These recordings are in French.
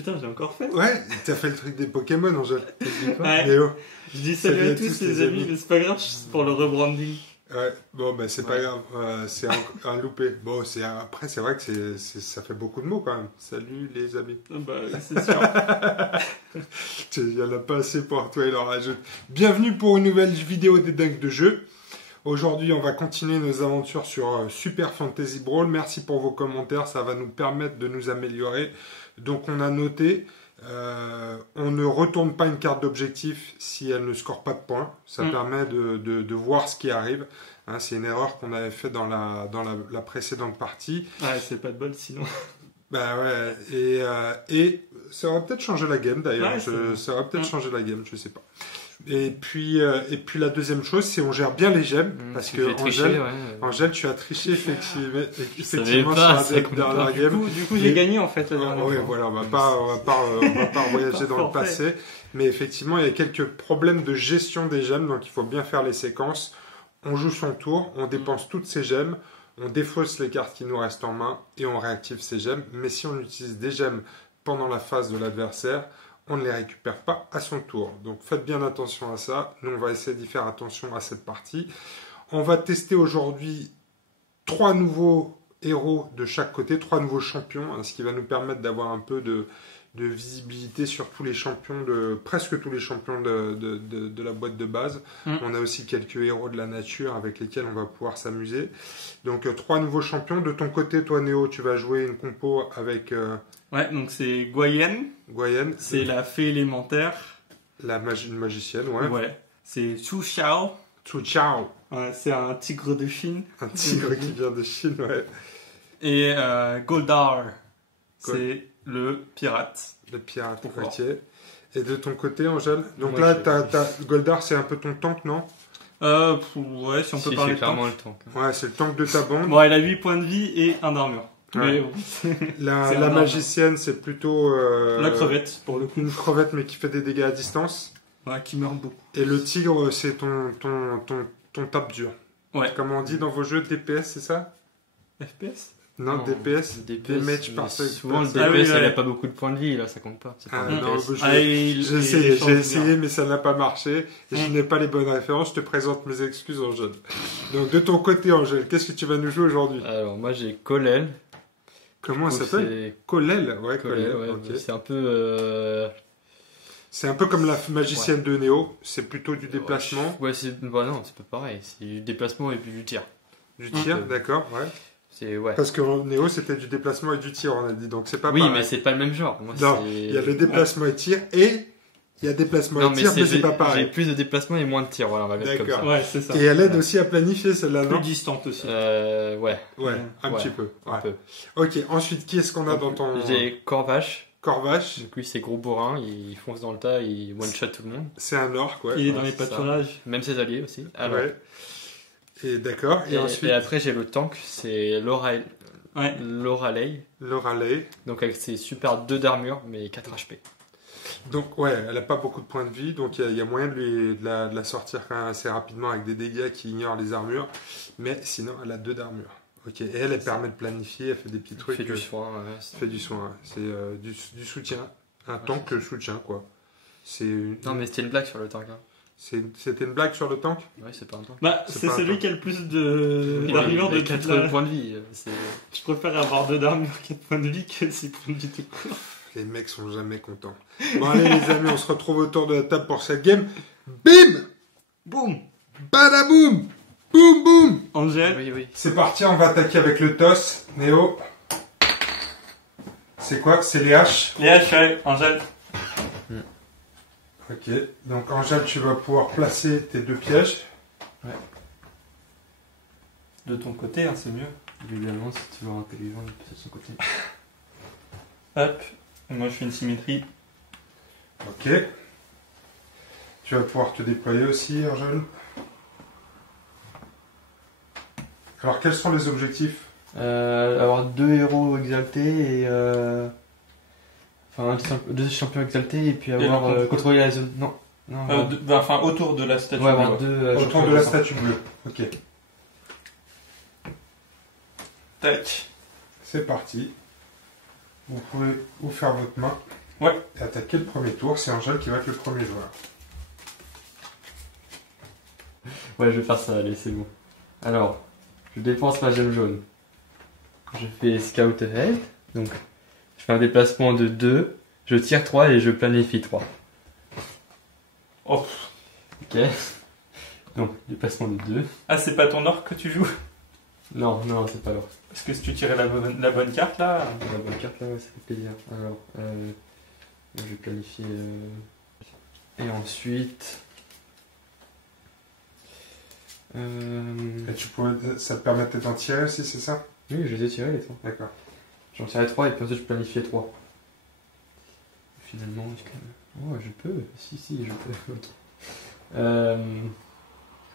Putain, j'ai encore fait. Ouais, t'as fait le truc des Pokémon, Angèle. Ouais. Néo. Je dis salut à tous les amis, mais c'est pas grave, c'est pour le rebranding. Ouais, bon, bah c'est pas grave, c'est un loupé. Bon, après, c'est vrai que ça fait beaucoup de mots quand même. Salut les amis. Bah, c'est sûr. Il y en a pas assez pour toi, il en rajoute. Bienvenue pour une nouvelle vidéo des dingues de jeu. Aujourd'hui, on va continuer nos aventures sur Super Fantasy Brawl. Merci pour vos commentaires, ça va nous permettre de nous améliorer. Donc, on a noté, on ne retourne pas une carte d'objectif si elle ne score pas de points. Ça permet de voir ce qui arrive. Hein, c'est une erreur qu'on avait fait dans la précédente partie. Ouais, c'est pas de bol sinon. Bah ouais, et ça aurait peut-être changé la game d'ailleurs. Ouais, ça aurait peut-être changé la game, je sais pas. Et puis la deuxième chose, c'est on gère bien les gemmes parce que Angèle, tu as triché effectivement sur la dernière game. Du coup, j'ai gagné en fait la dernière fois. Oui, fois. voilà, on va pas voyager dans le passé, mais effectivement, il y a quelques problèmes de gestion des gemmes, donc il faut bien faire les séquences. On joue son tour, on dépense toutes ses gemmes, on défausse les cartes qui nous restent en main et on réactive ces gemmes. Mais si on utilise des gemmes pendant la phase de l'adversaire, on ne les récupère pas à son tour. Donc faites bien attention à ça. Nous, on va essayer d'y faire attention à cette partie. On va tester aujourd'hui 3 nouveaux héros de chaque côté, 3 nouveaux champions, hein, ce qui va nous permettre d'avoir un peu de visibilité sur tous les champions, presque tous les champions de la boîte de base. On a aussi quelques héros de la nature avec lesquels on va pouvoir s'amuser. Donc 3 nouveaux champions. De ton côté, toi Néo, tu vas jouer une compo avec... Ouais, donc c'est Goyenne. Goyenne. C'est la fée élémentaire. Une magicienne, ouais. Ouais. C'est Chu Xiao. Chu Xiao. Ouais, c'est un tigre de Chine. Un tigre qui vient de Chine, ouais. Et Goldar. C'est le pirate. Le pirate, ok. Et de ton côté, Angèle? Donc moi, Goldar, c'est un peu ton tank, non? Ouais, si on peut parler de tank. Le tank. Ouais, c'est le tank de ta bande. Bon, elle a 8 points de vie et 1 d'armure. Ouais. Mais bon, la magicienne, c'est plutôt... la crevette, pour le coup. Une crevette, mais qui fait des dégâts à distance. Ouais, qui meurt beaucoup. Et le tigre, c'est ton tape dur. Ouais. Comme on dit dans vos jeux, DPS, c'est ça? FPS? Non, DPS, damage par souvent le DPS, il n'a pas beaucoup de points de vie, là, ça compte pas. J'ai essayé, mais ça n'a pas marché. Je n'ai pas les bonnes références, je te présente mes excuses, Angèle. Donc, de ton côté, Angèle, qu'est-ce que tu vas nous jouer aujourd'hui? Alors, moi, j'ai Colel. Comment elle s'appelle? Colel, ouais, Colel. Okay. C'est un peu... C'est un peu comme la magicienne de Néo, c'est plutôt du déplacement. Ouais, non, c'est pas pareil, c'est du déplacement et puis du tir. Du tir, d'accord, ouais. Ouais. Parce que Néo, c'était du déplacement et du tir, on a dit, donc c'est pas pareil. pareil. Oui, mais c'est pas le même genre. Moi, non, il y a le déplacement et tir, et il y a déplacement et tir, mais c'est pas pareil. J'ai plus de déplacement et moins de tir, voilà, on va mettre comme ça. Ouais, c'est ça. Et elle aide aussi à planifier celle-là, non? Plus distante aussi. Ouais. Ouais, un petit peu. Un peu. Ok, ensuite, qui est-ce qu'on a dans ton... J'ai Corvache. Corvache. Du coup, c'est gros bourrin, il fonce dans le tas, il one-shot tout le monde. C'est un orc, ouais. Il est dans les pâturages. Même ses alliés aussi. Alors. Ouais. Et d'accord. Et ensuite. Et après, j'ai le tank, c'est Laura Ley. Laura Ley. Donc, avec ses super 2 d'armure, mais 4 HP. Donc, ouais, elle a pas beaucoup de points de vie, donc il y a moyen de la sortir quand même assez rapidement avec des dégâts qui ignorent les armures. Mais sinon, elle a 2 d'armure. Ok, et elle permet de planifier, elle fait des petits trucs. Elle fait du soin. Fait du soin, c'est du soutien. Un tank soutien, quoi. Non, mais c'était une blague sur le tank. Hein. C'était une blague sur le tank? Ouais, c'est pas un tank. Bah, c'est celui qui a le plus d'armure de 4 points de vie. Je préfère avoir 2 d'armure 4 points de vie que 6 points de vie tout court. Les mecs sont jamais contents. Bon, allez, les amis, on se retrouve autour de la table pour cette game. Bim! Boum! Badaboum! Boum boum! Angèle. Oui. C'est parti, on va attaquer avec le toss. Néo. C'est quoi? C'est les haches? Les haches, ouais. Angèle. Ok, donc Angèle, tu vas pouvoir placer tes 2 pièges. Ouais. De ton côté, hein, c'est mieux. Évidemment, c'est toujours intelligent de placer de son côté. Hop. Et moi, je fais une symétrie. Ok. Tu vas pouvoir te déployer aussi, Angèle. Alors, quels sont les objectifs? Avoir 2 héros exaltés et... Enfin, 2 champions exaltés et puis avoir contrôlé la zone... Non. Enfin, autour de la statue bleue. Ouais, avoir 2 autour de la statue bleue. Ok. Tac. C'est parti. Vous pouvez vous faire votre main. Ouais. Et attaquer le premier tour. C'est Angèle qui va être le premier joueur. Ouais, je vais faire ça, allez, c'est bon. Alors, je dépense ma gemme jaune. Je fais Scout Ahead. Donc, je fais un déplacement de 2. Je tire 3 et je planifie 3. Oh. Ok. Donc, déplacement de 2. Ah, c'est pas ton orc que tu joues? Non, non, c'est pas l'or. Parce que si tu tirais la bonne carte là. La bonne carte là, ouais, ça fait plaisir. Alors, je vais planifier. Et ensuite. Et ça te permettait d'en tirer aussi, c'est ça? Oui, je les ai tirés les 3. D'accord. J'en tirais 3 et puis ensuite je planifiais 3. Finalement, oh, je peux. Si, je peux. Ok.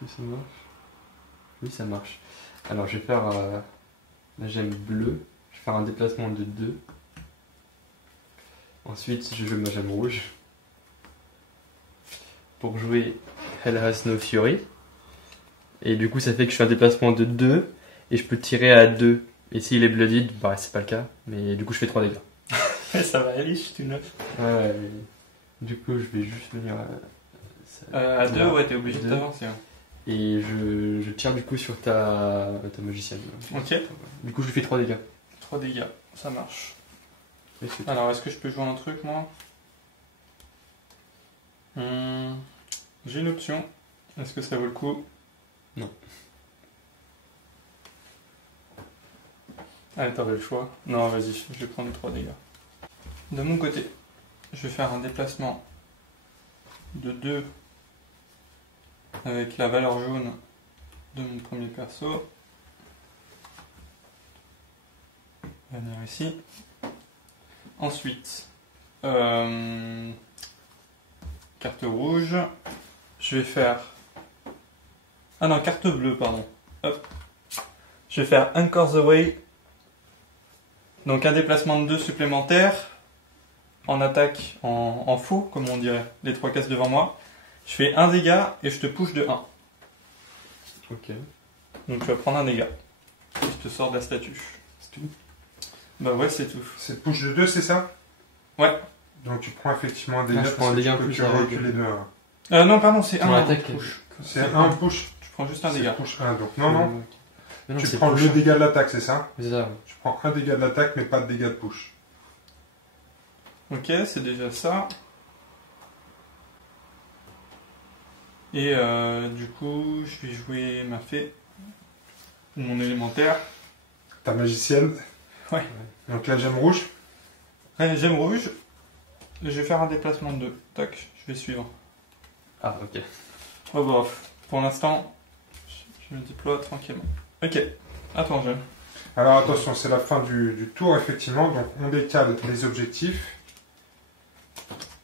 Est-ce que ça marche? Oui, ça marche. Alors, je vais faire la gemme bleue. Je vais faire un déplacement de 2. Ensuite, je joue ma gemme rouge. Pour jouer Hell Has No Fury. Et du coup, ça fait que je fais un déplacement de 2. Et je peux tirer à 2. Et s'il est bloodied, bah c'est pas le cas. Mais du coup, je fais 3 dégâts. Ça va aller, je suis neuf. Ouais, du coup, je vais juste venir à 2, ouais, t'es obligé de t'avancer. Hein. Et je tire du coup sur ta magicienne. Ok. Du coup, je lui fais 3 dégâts. 3 dégâts, ça marche. Et c'est Alors, est-ce que je peux jouer un truc, moi? J'ai une option. Est-ce que ça vaut le coup? Non. Allez, t'avais le choix. Non, vas-y, je vais prendre 3 dégâts. De mon côté, je vais faire un déplacement de 2 avec la valeur jaune de mon premier perso. Venir ici. Ensuite, carte rouge. Je vais faire... Ah non, carte bleue, pardon. Hop. Je vais faire Anchor the Way. Donc un déplacement de 2 supplémentaire. En attaque, en faux, comme on dirait. Les 3 cases devant moi. Je fais 1 dégât et je te push de 1. Ok. Donc tu vas prendre un dégât. Et je te sors de la statue. C'est tout? Bah ouais, c'est tout. C'est push de 2, c'est ça? Ouais. Donc tu prends effectivement un dégât. Je prends un dégât en plus. Tu peux reculer de 1. Non, pardon, c'est 1 attaque. push. C'est 1 push. Tu prends juste un dégât. Push 1, donc non. Non, Tu prends le dégât de l'attaque, c'est ça? C'est ça. Tu prends un dégât de l'attaque, mais pas de dégâts de push. Ok, c'est déjà ça. Et du coup, je vais jouer ma fée. Mon élémentaire. Ta magicienne. Ouais. Donc la gemme rouge. Ouais, gemme rouge. Je vais faire un déplacement de 2. Tac, je vais suivre. Ah, ok. Oh bah, pour l'instant, je me déploie tranquillement. Ok, attends, j'aime. Alors attention, c'est la fin du tour, effectivement. Donc on décale les objectifs.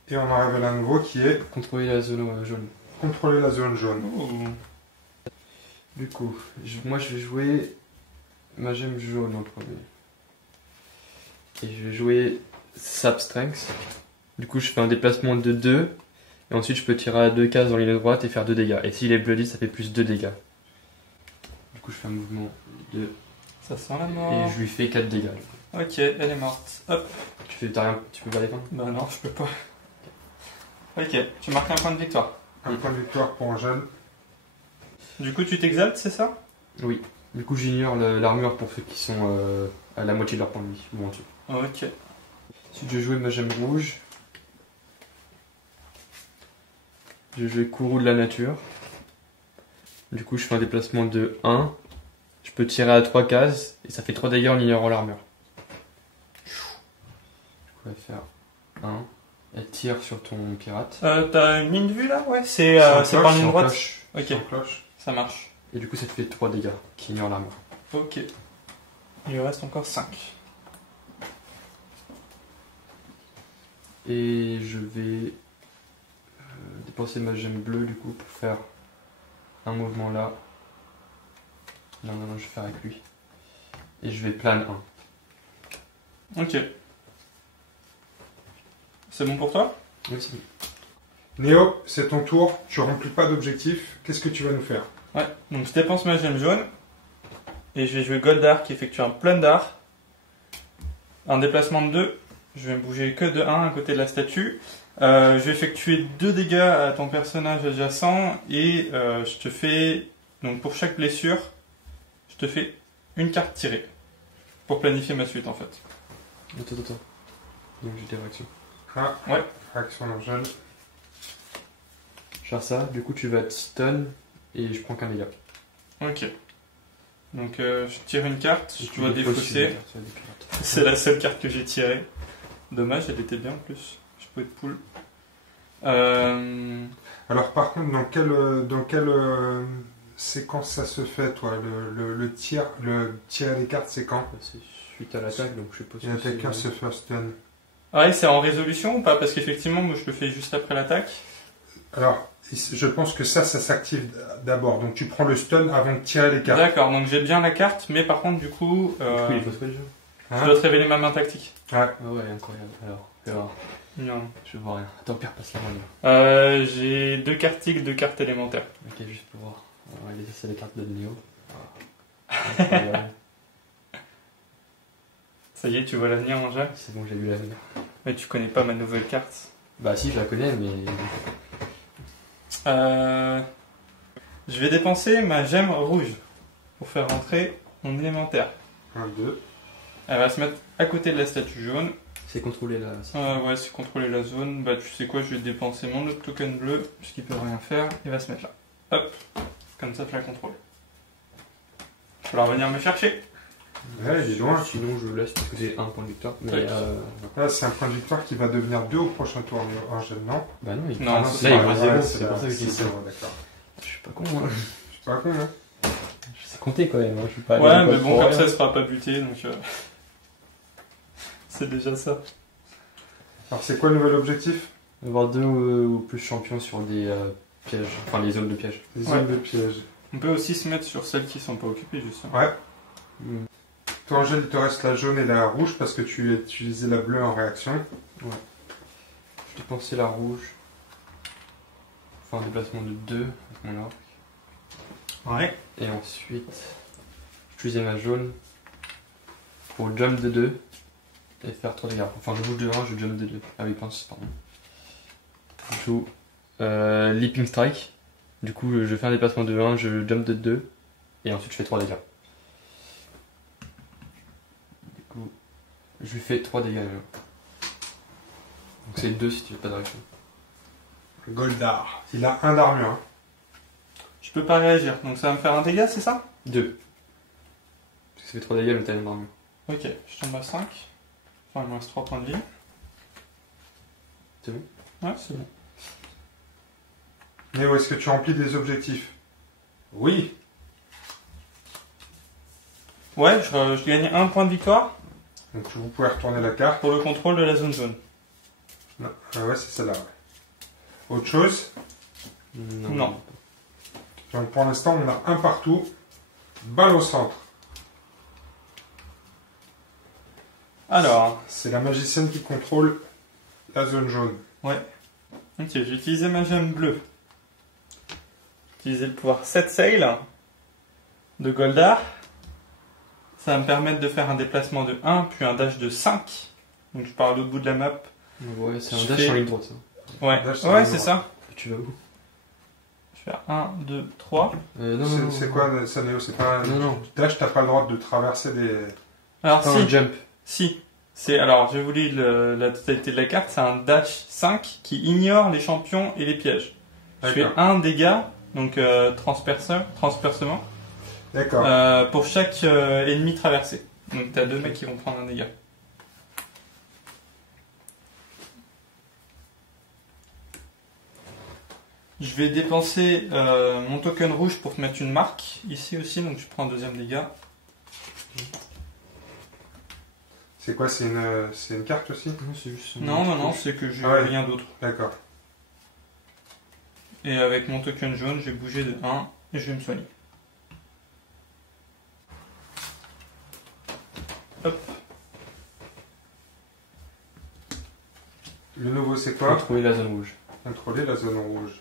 Et on en révèle un nouveau qui est Contrôler la zone jaune. contrôler la zone jaune. Oh. Du coup, moi je vais jouer ma gemme jaune en premier. Et je vais jouer Sap Strength. Du coup, je fais un déplacement de 2. Et ensuite, je peux tirer à 2 cases dans la ligne droite et faire 2 dégâts. Et s'il est bloody, ça fait plus 2 dégâts. Du coup, je fais un mouvement de... Ça sent la mort. Et je lui fais 4 dégâts. Ok, elle est morte. Hop. Tu peux pas défendre? Bah non, je peux pas. Ok, tu marques un point de victoire. Un point de victoire pour Angèle. Du coup, tu t'exaltes, c'est ça? Oui. Du coup, j'ignore l'armure pour ceux qui sont à la moitié de leur point de vie. Bon, tu... Ok. Ensuite, je vais jouer ma gemme rouge. Je vais jouer Kourou de la nature. Du coup, je fais un déplacement de 1. Je peux tirer à 3 cases et ça fait 3 dégâts en ignorant l'armure. Du coup, on va faire 1. Elle tire sur ton pirate. T'as une ligne de vue là? Ouais, c'est par ligne droite. Ok, Sans cloche. ça marche. Et du coup, ça te fait 3 dégâts qui ignorent l'armure. Ok. Il lui reste encore 5. Et je vais dépenser ma gemme bleue du coup pour faire un mouvement là. Non, je vais faire avec lui. Et je vais plane 1. Ok. C'est bon pour toi? Oui, c'est bon. Néo, c'est ton tour. Tu remplis pas d'objectif. Qu'est-ce que tu vas nous faire? Ouais, donc je dépense ma gemme jaune. Et je vais jouer Goldar qui effectue un Plunder. Un déplacement de 2. je vais me bouger que de 1 à côté de la statue. Je vais effectuer 2 dégâts à ton personnage adjacent et je te fais, donc pour chaque blessure, je te fais une carte tirée pour planifier ma suite en fait. Attends. Donc j'ai des réactions. Ah, Ouais. Action d'Angèle. Je vais faire ça, du coup tu vas te stun et je prends qu'un dégât. Ok. Donc je tire une carte, Et tu dois défausser. C'est la seule carte que j'ai tirée. Dommage, elle était bien en plus. Je peux être poule. Alors par contre, dans quelle séquence ça se fait, toi, le tir des cartes, c'est quand? C'est suite à l'attaque, donc je suppose Il y a quelqu'un se fait stun. Ouais, c'est en résolution ou pas? Parce qu'effectivement, moi je le fais juste après l'attaque. Alors, je pense que ça s'active d'abord. Donc tu prends le stun avant de tirer les cartes. D'accord, donc j'ai bien la carte, mais par contre, du coup, Oui, il faut quoi déjà? je dois te révéler ma main tactique. Ouais. Ah ouais, incroyable. Alors, fais voir. Non. Je vois rien. Attends, Pierre, passe la main là. J'ai 2 cartes tigres, 2 cartes élémentaires. Ok, juste pour voir. On va laisser les cartes de Néo. Incroyable. Ça y est, tu vois l'avenir, Angèle? C'est bon, j'ai vu l'avenir. Mais tu connais pas ma nouvelle carte. Bah si, je la connais, mais... Je vais dépenser ma gemme rouge pour faire rentrer mon élémentaire. 1, 2. Elle va se mettre à côté de la statue jaune. C'est contrôlé là. Ouais, c'est contrôler la zone. Bah, tu sais quoi, je vais dépenser mon autre token bleu, puisqu'il peut rien faire. Il va se mettre là. Hop, comme ça, tu la contrôles. Il va falloir venir me chercher. Ouais, il est loin. Sinon, je laisse parce que j'ai un point de victoire. Mais Ouais. Là, c'est un point de victoire qui va devenir 2 au prochain tour, Angèle, non? Bah non, il Non, Ah c'est là, il pas vaut grave, 0, c'est pour ça que je dis ça. D'accord. Je suis pas con, hein. Je suis pas con, hein? Je sais compter quand même, hein. Je suis pas... Ouais, mais bon, comme ça, elle sera pas butée, donc... c'est déjà ça. Alors, c'est quoi le nouvel objectif? Avoir 2 ou plus champions sur des pièges. Enfin, les zones de pièges. Les Ouais. zones de piège. On peut aussi se mettre sur celles qui sont pas occupées, justement. Ouais. Hmm. Toi, Angèle, il te reste la jaune et la rouge parce que tu utilisais la bleue en réaction. Je dépensais la rouge. Enfin, un déplacement de 2 avec mon arc. Ouais. Et ensuite, j'utilisais ma jaune pour jump de 2 et faire 3 dégâts. Enfin, je bouge de 1, je jump de 2. Ah oui, pince, pardon. Je joue Leaping Strike. Du coup, je fais un déplacement de 1, je jump de 2 et ensuite je fais 3 dégâts. Du coup, je lui fais 3 dégâts. Donc c'est 2 si tu fais pas de réaction. Goldar. Il a 1 d'armure. Hein. Je peux pas réagir, donc ça va me faire un dégât, c'est ça? 2. Parce que ça fait 3 dégâts, mais t'as une armure. Ok, je tombe à 5. Enfin, il me reste 3 points de vie. C'est bon? Ouais, c'est bon. Néo, est-ce que tu remplis des objectifs? Oui. Ouais, je gagne 1 point de victoire Donc vous pouvez retourner la carte. pour le contrôle de la zone jaune. Non. Ah ouais, c'est celle-là. Ouais. Autre chose? Non. Donc pour l'instant, on a 1 partout. Balle au centre. Alors, C'est la magicienne qui contrôle la zone jaune. ouais. Ok, j'ai utilisé ma gemme bleue. J'ai utilisé le pouvoir 7 Sail de Goldar. Ça va me permettre de faire un déplacement de 1, puis un dash de 5. Donc je pars à l'autre bout de la map. Ouais, c'est un Je dash fais- en ligne droite, ça. Ouais, Dash, c'est ouais, un c'est droit. ça. Tu vas où? Je vais faire 1, 2, 3. Non, C'est quoi ça, Néo? C'est pas... Non, non. Dash, t'as pas le droit de traverser des... Alors Pas si, un jump. si. Alors, je vous lis la totalité de la carte. C'est un dash 5 qui ignore les champions et les pièges. Je fais D'accord. 1 dégât, donc transpercement, D'accord. pour chaque ennemi traversé. Donc t'as 2 mecs qui vont prendre un dégât. Je vais dépenser mon token rouge pour mettre une marque ici aussi, donc je prends un 2e dégât. C'est quoi? C'est une carte aussi? Non, c'est juste... Non, c'est que j'ai Ah ouais. rien d'autre. D'accord. Et avec mon token jaune, je vais bouger de 1 et je vais me soigner. Hop. Le nouveau, c'est quoi? Contrôler la zone rouge. Contrôler la zone rouge.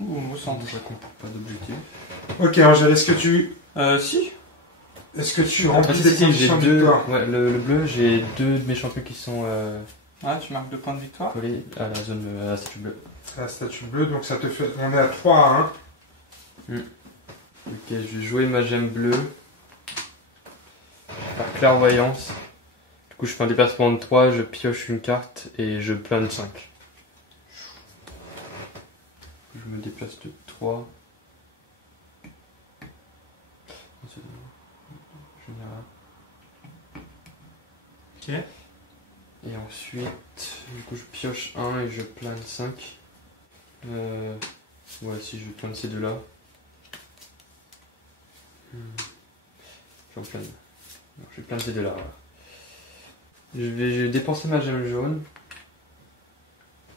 Ouh, au centre. Je comprends pas d'objectif. Ok, Angèle, est-ce Si. que tu remplis Ah, si, des si, j'ai conditions de 2... victoire? Ouais, le bleu, j'ai 2 de mes champions qui sont Ouais, tu marques 2 points de victoire. Coller à la zone, à la statue bleue. La statue bleue, donc ça te fait. On est à 3 à 1. Ok, je vais jouer ma gemme bleue. Par clairvoyance. Du coup, je fais un déplacement de 3, je pioche une carte et je plane 5. Je me déplace de 3. Général. Ok. Et ensuite, du coup, je pioche 1 et je plane 5. Ouais, si je plane ces deux-là. J'en plane. Non, je plane ces deux-là. Voilà. Je vais dépenser ma gemme jaune.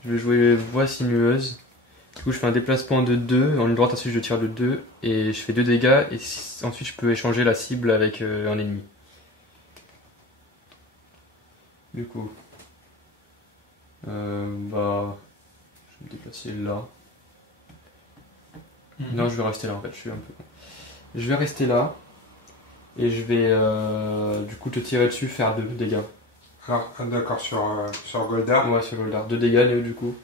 Je vais jouer voix sinueuse. Du coup, je fais un déplacement de 2. En ligne droite, ensuite, je tire de 2. Et je fais 2 dégâts. Et ensuite, je peux échanger la cible avec un ennemi. Du coup, je vais me déplacer là. Non, je vais rester là en fait. Je suis un peu. Je vais rester là. Et je vais du coup te tirer dessus, faire 2 dégâts. Alors, d'accord, sur Goldar. Ouais, sur Goldar. 2 dégâts, Néo, du coup.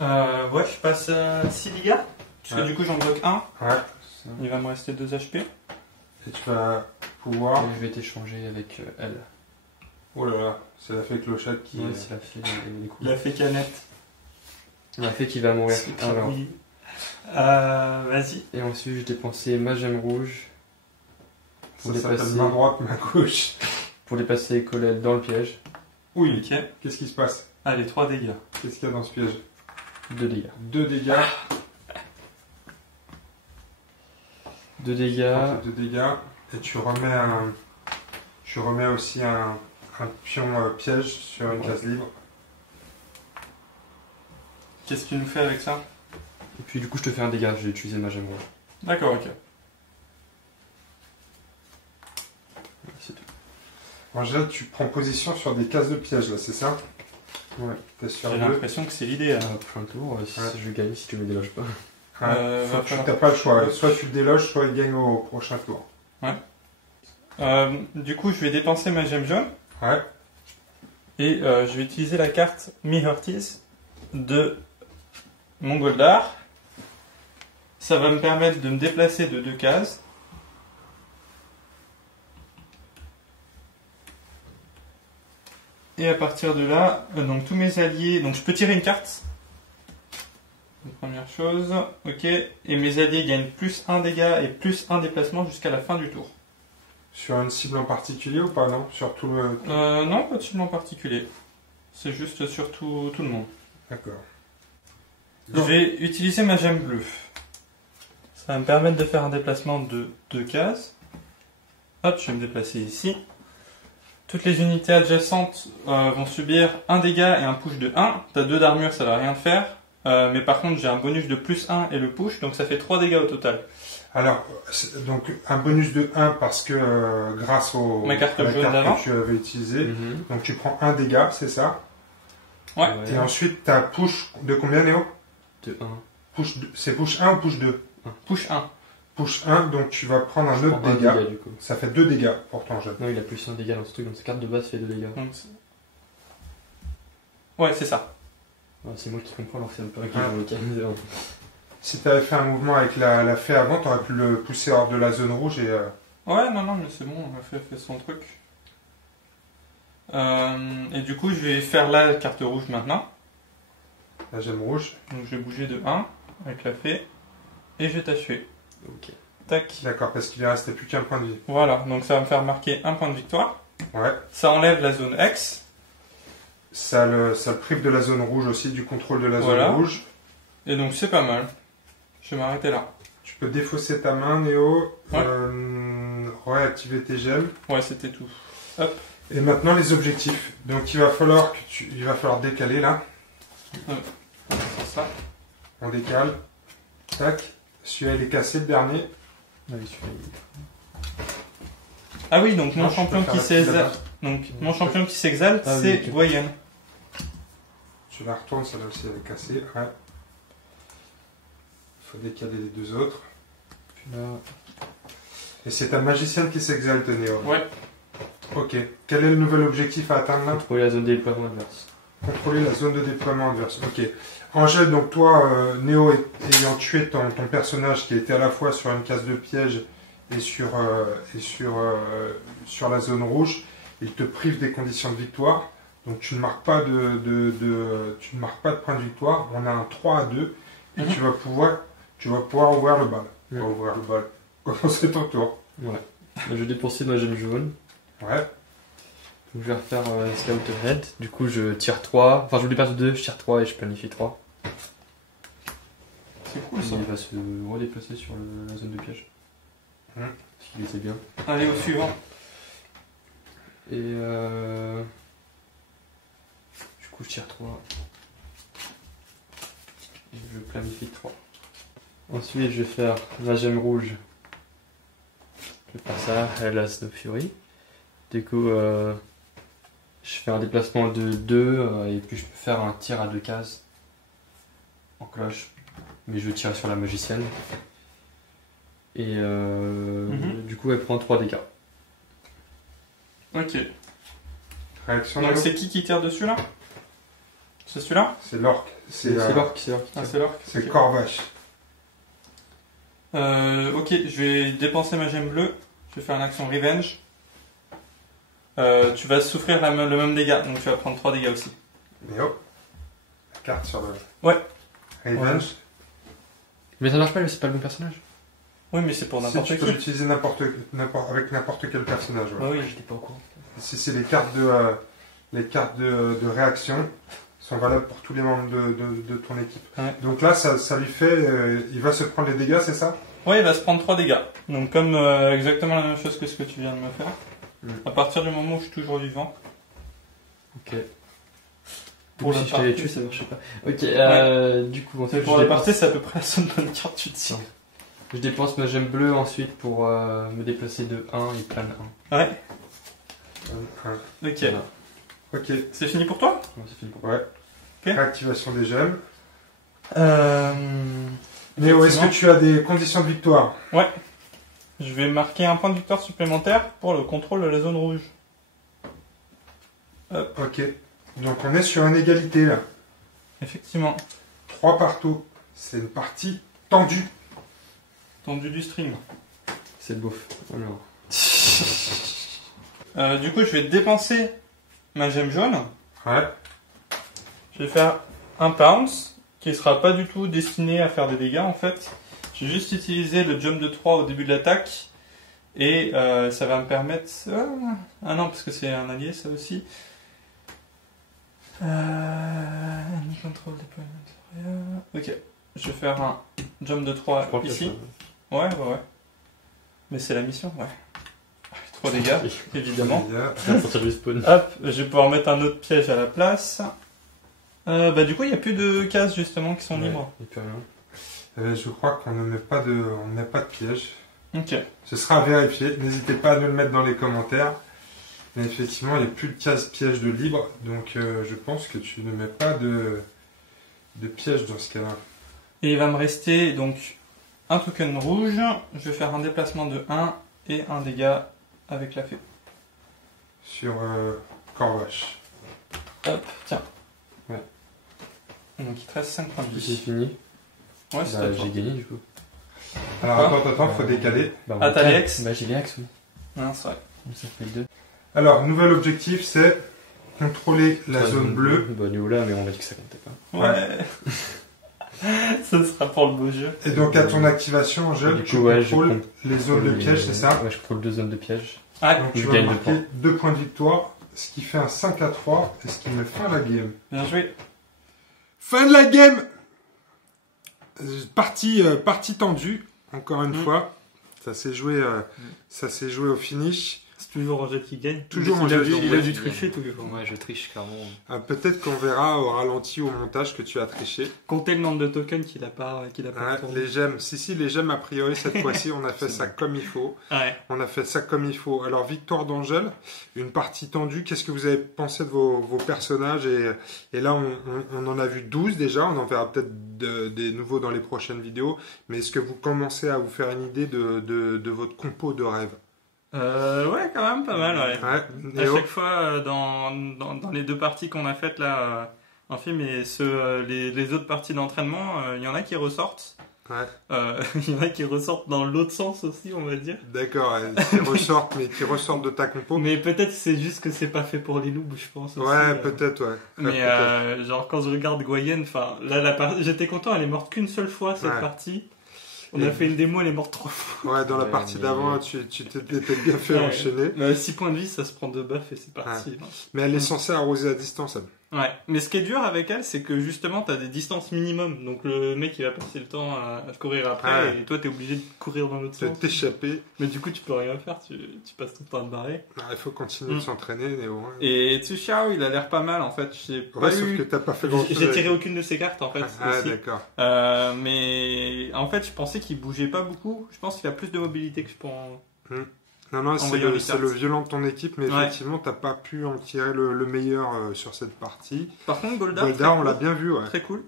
Ouais, je passe 6 dégâts. Parce que du coup, j'en bloque 1. Ouais. Ça. Il va me rester 2 HP. Et tu vas pouvoir. Et je vais t'échanger avec elle. Oh là là, c'est la fée clochette qui. Ouais, c'est la fée des coups. La fée canette. La fée qui va mourir. Alors. Oui. Vas-y. Et ensuite, je dépensais ma gemme rouge. Ça s'appelle main droite, main gauche. Pour dépasser Colette dans le piège. Oui. Ok. Qu'est-ce qui se passe? Allez, 3 dégâts. Qu'est-ce qu'il y a dans ce piège? 2 dégâts. 2 dégâts. 2 dégâts. 2 dégâts. Et tu remets aussi un pion piège sur une case libre. Qu'est-ce que tu nous fais avec ça? Et puis du coup, je te fais un dégât. J'ai utilisé ma gemme rouge. D'accord, ok. C'est tout. Angèle, tu prends position sur des cases de piège là, c'est ça? Ouais. T'es sur J'ai 2. l'impression que c'est l'idée. Prochain tour, si Ouais. je gagne, si tu me déloges pas. va falloir- T'as pas le choix. Soit tu déloges, soit il gagne au prochain tour. Du coup, je vais dépenser ma gemme jaune. Ouais. Et je vais utiliser la carte Mi-Hearties de mon Goldar. Ça va me permettre de me déplacer de 2 cases. Et à partir de là, donc tous mes alliés. Donc je peux tirer une carte. La première chose. Ok. Et mes alliés gagnent plus 1 dégât et plus 1 déplacement jusqu'à la fin du tour. Sur une cible en particulier ou pas, non? Sur tout le. Non, pas de cible en particulier. C'est juste sur tout le monde. D'accord. Je vais utiliser ma gemme bleue. Ça va me permettre de faire un déplacement de 2 cases. Hop, je vais me déplacer ici. Toutes les unités adjacentes vont subir un dégât et un push de 1. T'as 2 d'armure, ça va rien faire. Mais par contre, j'ai un bonus de plus 1 et le push, donc ça fait 3 dégâts au total. Alors, donc un bonus de 1 parce que grâce Ma carte à la jaune carte d'avant. que tu avais utilisée, donc tu prends 1 dégât, c'est ça? Ouais. Et ensuite, t'as push de combien, Néo? De 1. C'est push 1 ou push 2? Push 1. Push 1, donc tu vas prendre un Je autre prends un dégât. dégât du coup. Ça fait 2 dégâts pour ton jeu. Non, il a plus un dégât dans ce truc, donc sa carte de base fait 2 dégâts. Donc, ouais, c'est ça. Ah, c'est moi qui comprends alors que c'est un peu Ouais. équilibré. Si t'avais fait un mouvement avec la fée avant, t'aurais pu le pousser hors de la zone rouge et. Ouais, non, mais c'est bon, on a fait son truc. Et du coup, je vais faire la carte rouge maintenant. La gemme rouge. Donc je vais bouger de 1 avec la fée. Et je vais t'achever. Ok. Tac. D'accord, parce qu'il ne restait plus qu'un point de vie. Voilà, donc ça va me faire marquer un point de victoire. Ouais. Ça enlève la zone X. Ça le prive de la zone rouge aussi, du contrôle de la Voilà. zone rouge. Et donc c'est pas mal. Je vais m'arrêter là. Tu peux défausser ta main, Néo. Ouais. Réactiver tes gemmes. Ouais, c'était tout. Et maintenant les objectifs. Donc il va falloir décaler là. C'est ça. On décale. Tac. Celui-là il est cassé, le dernier. Ah oui, celui-là, Ah oui, donc mon Non, je peux champion faire qui la petite s'exalte. Donc mon champion qui s'exalte, Ah oui, c'est ok. Voyen. Tu la retournes, celle-là aussi elle est cassée. Ouais. Il faut décaler les deux autres. Puis là, Et c'est ta magicienne qui s'exalte, Néo. Ouais. Ok. Quel est le nouvel objectif à atteindre là? contrôler la zone des déploiement adverse. Contrôler la zone de déploiement adverse. Ok. Angèle, donc toi, Néo ayant tué ton personnage qui était à la fois sur une case de piège et sur la zone rouge, il te prive des conditions de victoire. Donc tu ne marques pas tu ne marques pas de point de victoire. On a un 3 à 2 et tu vas pouvoir ouvrir le bal. Tu vas ouvrir le bal. Commencer ton tour. Ouais. Je vais dépenser ma gemme jaune. Ouais. Donc, je vais refaire Scout Ahead. Du coup, je tire 3. Enfin, je voulais perdre 2, je tire 3 et je planifie 3. C'est cool ça. Il va se redéplacer sur la zone de piège. Parce qu'il était bien. Allez, au suivant. Et du coup, je tire 3. Et je planifie 3. Ensuite, je vais faire la gemme rouge. Je vais faire ça, elle a Snow Fury. Du coup, je fais un déplacement de 2 et puis je peux faire un tir à 2 cases en cloche. Mais je tire sur la magicienne. Et du coup, elle prend 3 dégâts. Ok. Réaction. Donc c'est qui tire dessus là? C'est celui-là? C'est l'orque. C'est l'orque qui Ah, tire. c'est l'orque. C'est Ok. Corvache. Ok, je vais dépenser ma gemme bleue. Je vais faire une action revenge. Tu vas souffrir le même dégât, donc tu vas prendre 3 dégâts aussi. Néo. La carte sur le. Ouais. Revenge. Mais ça marche pas, c'est pas le bon personnage. Oui, mais c'est pour Si n'importe tu peux qui. l'utiliser avec n'importe quel personnage. Ouais. Bah oui. J'étais pas au courant. Si c'est les cartes de réaction sont valables pour tous les membres de ton équipe. Ouais. Donc là, ça lui fait, il va se prendre les dégâts, c'est ça? Ouais, il va se prendre 3 dégâts. Donc comme exactement la même chose que ce que tu viens de me faire. À partir du moment où je suis toujours vivant. Ok. Pour Pour la si je t'avais partie, tué, ça c'est- marchait pas. Ok, du coup, Mais ensuite, pour je la dépense- partie, c'est à peu près la seule bonne carte que tu tires. je dépense ma gemme bleue ensuite pour me déplacer de 1 et plane 1. Ouais, Ouais. ok. Voilà. Ok. C'est fini pour toi? Bon, c'est fini pour Ouais. Ok. Réactivation des gemmes. Euh... Néo, est-ce que tu as des conditions de victoire? Ouais. Je vais marquer un point de victoire supplémentaire pour le contrôle de la zone rouge. Ok. Donc on est sur une égalité là. Effectivement. 3 partout. C'est une partie tendue. Tendu du stream. C'est beauf. Alors. Du coup, je vais dépenser ma gemme jaune. Ouais. Je vais faire un pounce qui sera pas du tout destiné à faire des dégâts en fait. Je vais juste utiliser le jump de 3 au début de l'attaque et ça va me permettre... Ah non, parce que c'est un allié ça aussi. Any control deployment area. Ok, je vais faire un jump de 3 ici. Ouais. Mais c'est la mission, ouais. 3 dégâts, évidemment. À partir du spawn. Hop, je vais pouvoir mettre un autre piège à la place. Du coup, il n'y a plus de cases justement qui sont libres. Et puis rien. Je crois qu'on ne met pas de piège. Ok. Ce sera à vérifier. N'hésitez pas à nous le mettre dans les commentaires. Mais effectivement, il n'y a plus de case piège de libre. Donc je pense que tu ne mets pas de piège dans ce cas-là. Et il va me rester donc un token rouge. Je vais faire un déplacement de 1 et un dégât avec la fée. Sur Corvache. Hop, tiens. Ouais. Donc il te reste 5 points de C'est vie. fini. Ouais, c'est Bah, à toi. j'ai gagné du coup. Alors attends, faut décaler. Bah, Ah, on t'as gagne. les ex Bah, j'ai les axes, oui. Non, c'est vrai. Donc, ça fait 2. Alors, nouvel objectif, c'est contrôler la zone bleue. Bah, nous là, mais on m'a dit que ça comptait pas. Ouais. Ce sera pour le beau jeu. Et donc, à ton activation, Angèle, Du tu coup, ouais, contrôles les zones de piège, c'est ça? Ouais, je contrôle 2 zones de piège. Ah, Donc, je tu vas gagne deux marquer 2 points de victoire, ce qui fait un 5 à 3, et ce qui met fin à la game. bien joué. Fin de la game! Partie tendue, encore une fois. Ça s'est joué au finish. C'est toujours Angèle qui gagne. Toujours il a Angèle dû, qui il a gagne. dû tricher tous les fois. Ouais, je triche clairement. Peut-être qu'on verra au ralenti au montage que tu as triché. Comptez le nombre de tokens qu'il a pas Ouais, tourné. les gemmes, si, les gemmes, a priori, cette fois-ci, on a fait ça comme il faut. Ouais. On a fait ça comme il faut. Alors, victoire d'Angèle, une partie tendue. Qu'est-ce que vous avez pensé de vos personnages et là, on en a vu 12 déjà. On en verra peut-être des nouveaux dans les prochaines vidéos. Mais est-ce que vous commencez à vous faire une idée de votre compo de rêve? Ouais, quand même pas mal, ouais. Ouais. À Et chaque fois, dans les 2 parties qu'on a faites là, en film et les autres parties d'entraînement, il y en a qui ressortent. Ouais. Il y en a qui ressortent dans l'autre sens aussi, on va dire. D'accord, qui ressortent de ta compo. Mais peut-être c'est juste que c'est pas fait pour les noobs, je pense. Aussi, Ouais, peut-être, ouais. Mais peut-être. genre quand je regarde Goyen, enfin là j'étais content, elle est morte qu'une seule fois cette partie. On a fait une démo, elle est morte 3 fois. Ouais, dans la partie d'avant, tu t'étais bien fait enchaîner. 6 points de vie, ça se prend 2 buffs et c'est parti. Ouais. Mais elle est censée arroser à distance, elle. Ouais, mais ce qui est dur avec elle, c'est que justement, t'as des distances minimum. Donc le mec, il va passer le temps à courir après, et toi, t'es obligé de courir dans l'autre sens. T'échapper. Mais du coup, tu peux rien faire, tu passes ton temps à te barrer. Il faut continuer de s'entraîner, Néo. Et Tsu Xiao, il a l'air pas mal, en fait. Sauf que t'as pas fait grand-chose. J'ai tiré aucune de ses cartes, en fait. Ah, d'accord. Mais en fait, je pensais qu'il bougeait pas beaucoup. Je pense qu'il a plus de mobilité que je pense. Non, c'est le violent de ton équipe, mais effectivement, t'as pas pu en tirer le meilleur sur cette partie. Par contre, Goldar, on l'a bien vu, ouais. Très cool.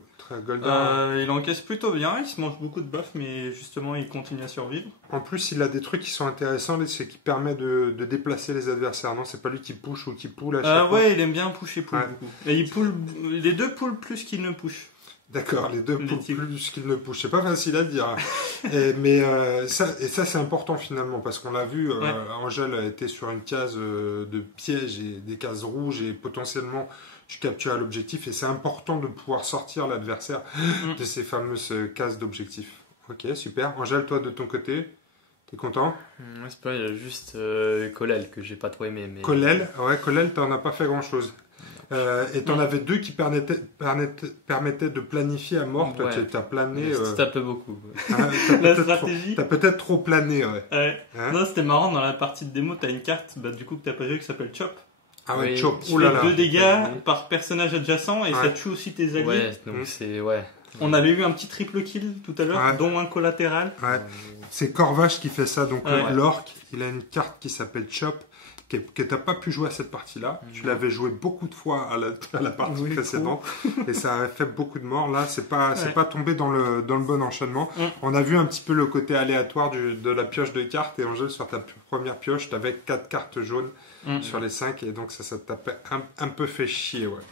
Goldar. Il encaisse plutôt bien, il se mange beaucoup de buffs, mais justement, il continue à survivre. En plus, il a des trucs qui sont intéressants, c'est qu'il permet de déplacer les adversaires. Non, c'est pas lui qui push ou qui pull à chaque fois. Ouais, il aime bien pusher pull beaucoup. Et les deux pull plus qu'il ne push. D'accord, les deux pull plus qu'il ne push. C'est pas facile à dire. mais ça c'est important finalement, parce qu'on l'a vu, Angèle était sur une case de piège et des cases rouges, et potentiellement tu capturais l'objectif, et c'est important de pouvoir sortir l'adversaire de ces fameuses cases d'objectif. Ok, super. Angèle, toi de ton côté, t'es content? C'est pas, il y a juste Colel que j'ai pas trop aimé. Mais... Colel, t'en as pas fait grand chose. Et t'en avais 2 qui permettaient de planifier à mort. Toi, tu as plané. C'était un peu beaucoup. La stratégie. T'as peut-être trop plané, ouais. Non, c'était marrant, dans la partie de démo, t'as une carte du coup que t'as pas vu qui s'appelle Chop. Ah ouais, Chop. Qui fait 2 dégâts par personnage adjacent et ça tue aussi tes alliés. Ouais, donc c'est. Ouais. On avait eu un petit triple kill tout à l'heure, dont un collatéral. Ouais. C'est Corvache qui fait ça. Donc l'orc, il a une carte qui s'appelle Chop, que t'as pas pu jouer à cette partie-là. Tu l'avais joué beaucoup de fois à la partie précédente, et ça avait fait beaucoup de morts. Là, c'est pas tombé dans le bon enchaînement. On a vu un petit peu le côté aléatoire de la pioche de cartes, et Angèle, sur ta première pioche, t'avais 4 cartes jaunes sur les 5, et donc ça tapait un peu fait chier, ouais.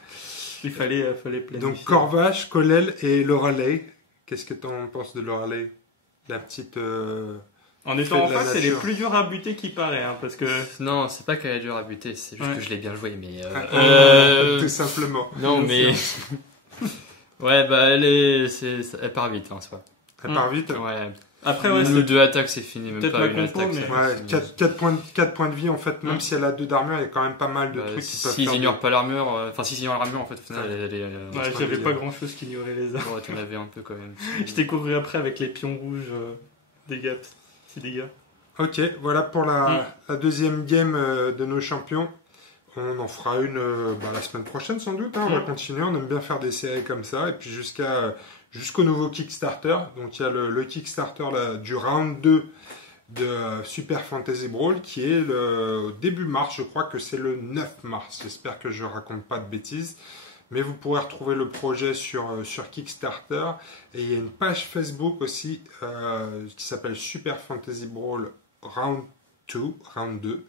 Il fallait planifier. Donc Corvache, Colel et Lorelei. Qu'est-ce que t'en penses de Lorelei? La petite... En étant en face, elle est plus dure à buter qu'il paraît, parce que... Non, c'est pas qu'elle est dure à buter, c'est juste que je l'ai bien joué, mais... Tout simplement. Non, mais... ouais, bah elle part vite, en soi. Elle part vite? Ouais. Après, le 2 attaques, c'est fini, même pas une attaque. Mais... 4 points de vie, en fait, même si elle a 2 d'armure, il y a quand même pas mal de trucs qui peuvent faire... S'ils ignorent pas l'armure, enfin, s'ils ignorent l'armure, en fait, au final, elle est... j'avais pas grand-chose qui ignorait les armes. Ouais, t'en avais un peu, quand même. Je t'ai couru après avec les pions rouges des gars. C'est des gars. Ok, voilà pour la deuxième game de nos champions. On en fera une la semaine prochaine sans doute. On va continuer. On aime bien faire des séries comme ça. Et puis jusqu'au nouveau Kickstarter. Donc il y a le Kickstarter du round 2 de Super Fantasy Brawl qui est au début mars. Je crois que c'est le 9 mars. J'espère que je raconte pas de bêtises. Mais vous pourrez retrouver le projet sur Kickstarter. Et il y a une page Facebook aussi qui s'appelle Super Fantasy Brawl Round 2,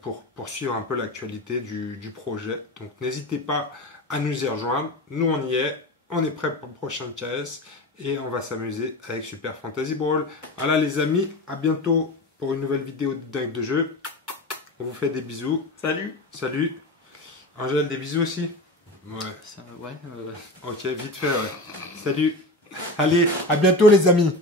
pour suivre un peu l'actualité du projet. Donc n'hésitez pas à nous y rejoindre. Nous on y est. On est prêt pour le prochain KS. Et on va s'amuser avec Super Fantasy Brawl. Voilà les amis, à bientôt pour une nouvelle vidéo de Dingue de Jeu. On vous fait des bisous. Salut. Angèle, des bisous aussi. Ouais. Ok, vite fait, ouais. Salut. Allez, à bientôt les amis.